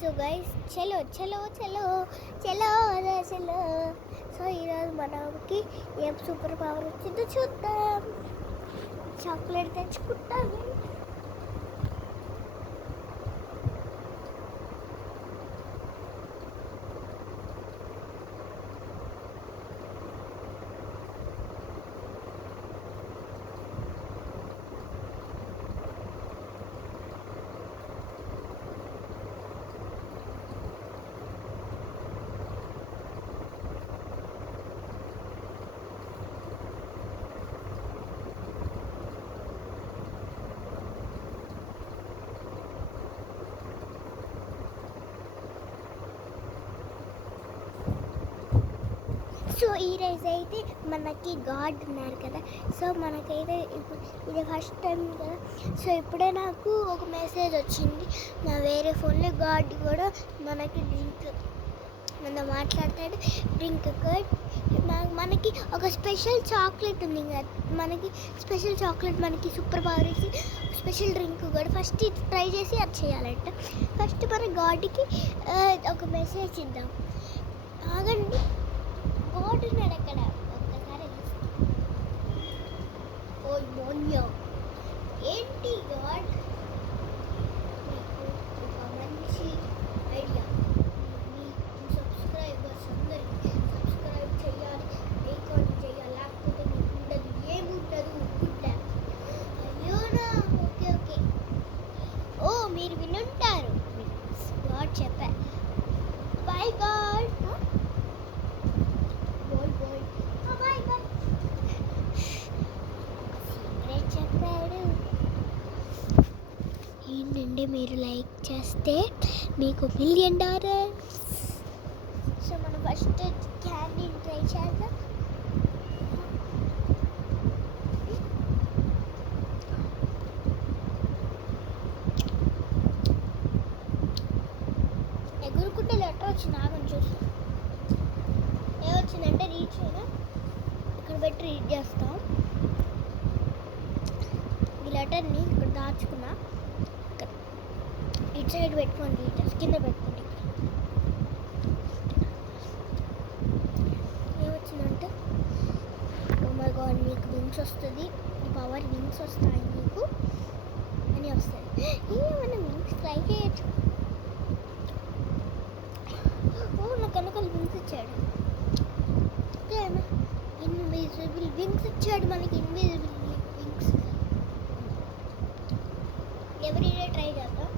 So guys చలో చలో చలో చలో చలో. సో ఈరోజు మనకి ఏం సూపర్ పవర్ వచ్చిందో చూద్దాం. చాక్లెట్ తెచ్చుకుంటాను. సో ఈరోజు అయితే మనకి గాడ్ ఉన్నారు కదా. సో మనకైతే ఇప్పుడు ఇది ఫస్ట్ టైం కదా. సో ఇప్పుడే నాకు ఒక మెసేజ్ వచ్చింది నా వేరే ఫోన్లో. గాడ్ కూడా మనకి డ్రింక్ మన మాట్లాడతాడు. డ్రింక్ గాడ్ మనకి ఒక స్పెషల్ చాక్లెట్ ఉంది కదా. మనకి స్పెషల్ చాక్లెట్ మనకి సూపర్ పవర్ ఇచ్చి స్పెషల్ డ్రింక్ కూడా ఫస్ట్ ఇది ట్రై చేసి అది చేయాలంట. ఫస్ట్ మన గాడ్కి ఒక మెసేజ్ ఇద్దాం. ఆగండి, గాడ్ ఉన్నాడు అక్కడ. ఒక్కసారి ఓ మోన్యో ఏంటి గాడ్, మీకు ఒక మంచి ఐడియా. మీ సబ్స్క్రైబర్స్ అందరికీ సబ్స్క్రైబ్ చేయాలి, లైక్ చేయాలి, లేకపోతే మీకు ఉండదు, ఏముండదు. అయ్యోనా, ఓకే ఓకే. ఓ మీరు వినుంటారు, గాడ్ చెప్పా. Boy god. చెప్పాడు ఏంటంటే మీరు లైక్ చేస్తే మీకు $1 million. సో మనం ఫస్ట్ క్యాండీని ట్రై చేద్దాం. ఎగురుకుంటే లెటర్ వచ్చింది, ఆగని చూస్తాం. ఏమొచ్చిందంటే రీచ్ అయినా ఇక్కడ పెట్టి రీడ్ చేస్తాం. ఈ లెటర్ని ఇక్కడ దాచుకున్నా, ఇటు సైడ్ పెట్టుకోండి, కింద పెట్టుకోండి. ఏమొచ్చిందంటే ఓ మై గాడ్ మీకు వింగ్స్ వస్తుంది, ఈ పవర్ వింగ్స్ వస్తాయి మీకు అని వస్తుంది. మనం వింగ్స్ ట్రై చేయొచ్చు. ఓ నాకు కనుకలు వింగ్స్ ఇచ్చాడు. ఇన్విజిబుల్ వింగ్స్ ఇచ్చాడు మనకి. ఇన్విజిబుల్ వింగ్స్ ఎవరిడే ట్రై చేద్దాం.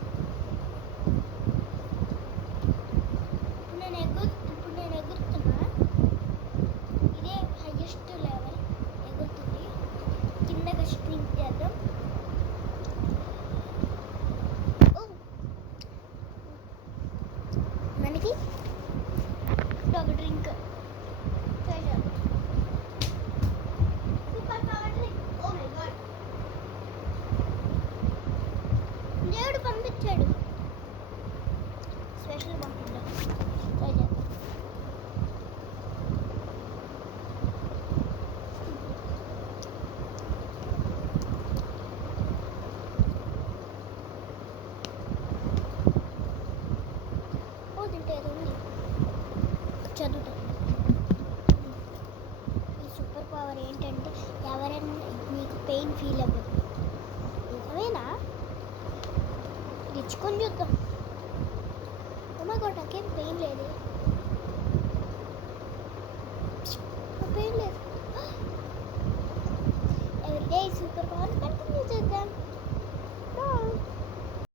ఇప్పుడు నేను ఎగురుతున్నా. ఇదే హైయెస్ట్ లెవెల్ ఎగురుతుంది. కిందకి స్ప్రింగ్ చేద్దాం. మనకి ఒక డ్రింక్ ట్రై చేద్దాం. Super power drink. Oh my god, దేవుడు పంపించాడు. స్పెషల్ పంపించాడు. ట్రై చేద్దాం. ఓ తింటే ఏదో ఉంది, చదువుతాం. ఈ సూపర్ పవర్ ఏంటంటే ఎవరైనా మీకు పెయిన్ ఫీల్ అవ్వదు. నిజమేనా? తెచ్చుకొని చూద్దాం. అమ్మా గాడ్ నాకేం పెయిన్ లేదు, పెయిన్ లేదు. ఎవ్రీడే సూపర్ పవర్ కంటిన్యూ చేద్దాం.